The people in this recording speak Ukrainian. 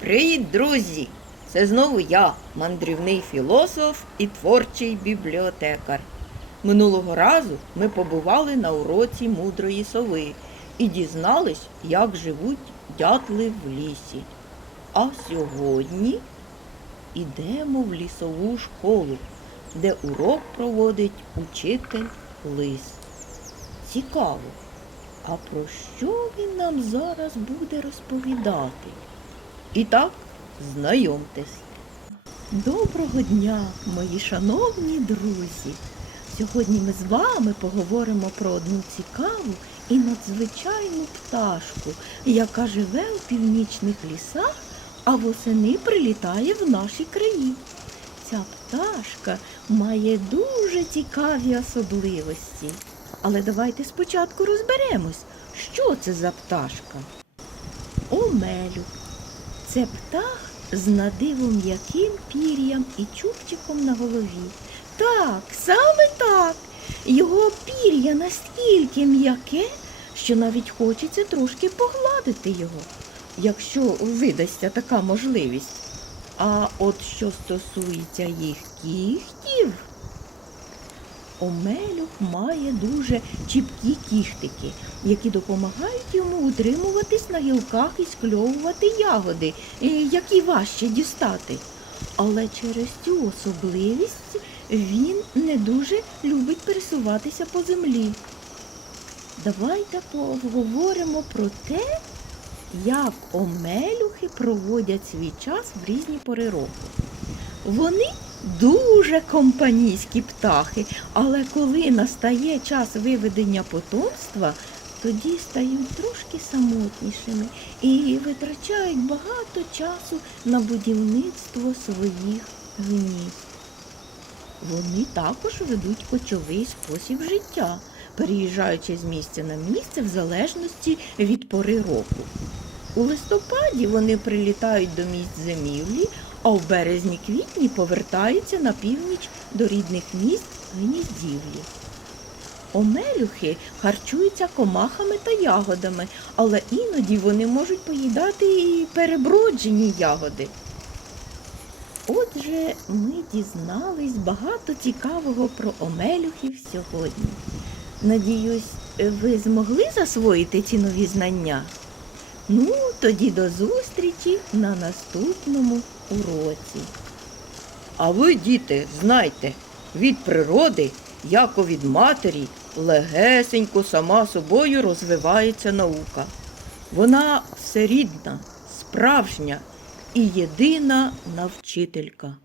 Привіт, друзі! Це знову я, мандрівний філософ і творчий бібліотекар. Минулого разу ми побували на уроці мудрої сови і дізнались, як живуть дятли в лісі. А сьогодні ідемо в лісову школу, де урок проводить учитель лис. Цікаво, а про що він нам зараз буде розповідати? І так, знайомтесь. Доброго дня, мої шановні друзі! Сьогодні ми з вами поговоримо про одну цікаву і надзвичайну пташку, яка живе у північних лісах, а восени прилітає в наші краї. Ця пташка має дуже цікаві особливості. Але давайте спочатку розберемось, що це за пташка. Омелю. Це птах з надиво м'яким пір'ям і чубчиком на голові. Так, саме так. Його пір'я настільки м'яке, що навіть хочеться трошки погладити його, якщо видасться така можливість. А от що стосується їх кіхтів, Омелюх має дуже чіпкі кіхтики, які допомагають йому утримуватись на гілках і скльовувати ягоди, які важче дістати. Але через цю особливість він не дуже любить пересуватися по землі. Давайте поговоримо про те, як омелюхи проводять свій час в різні пори року. Вони дуже компанійські птахи, але коли настає час виведення потомства, тоді стають трошки самотнішими і витрачають багато часу на будівництво своїх гнізд. Вони також ведуть кочовий спосіб життя, переїжджаючи з місця на місце в залежності від пори року. У листопаді вони прилітають до місць зимівлі, а в березні-квітні повертаються на північ до рідних міст гніздівлі. Омелюхи харчуються комахами та ягодами, але іноді вони можуть поїдати і переброджені ягоди. Отже, ми дізнались багато цікавого про омелюхів сьогодні. Надіюсь, ви змогли засвоїти ці нові знання? Ну, тоді до зустрічі на наступному уроці. А ви, діти, знайте, від природи, як від матері, легесенько сама собою розвивається наука. Вона всерідна, справжня і єдина навчителька.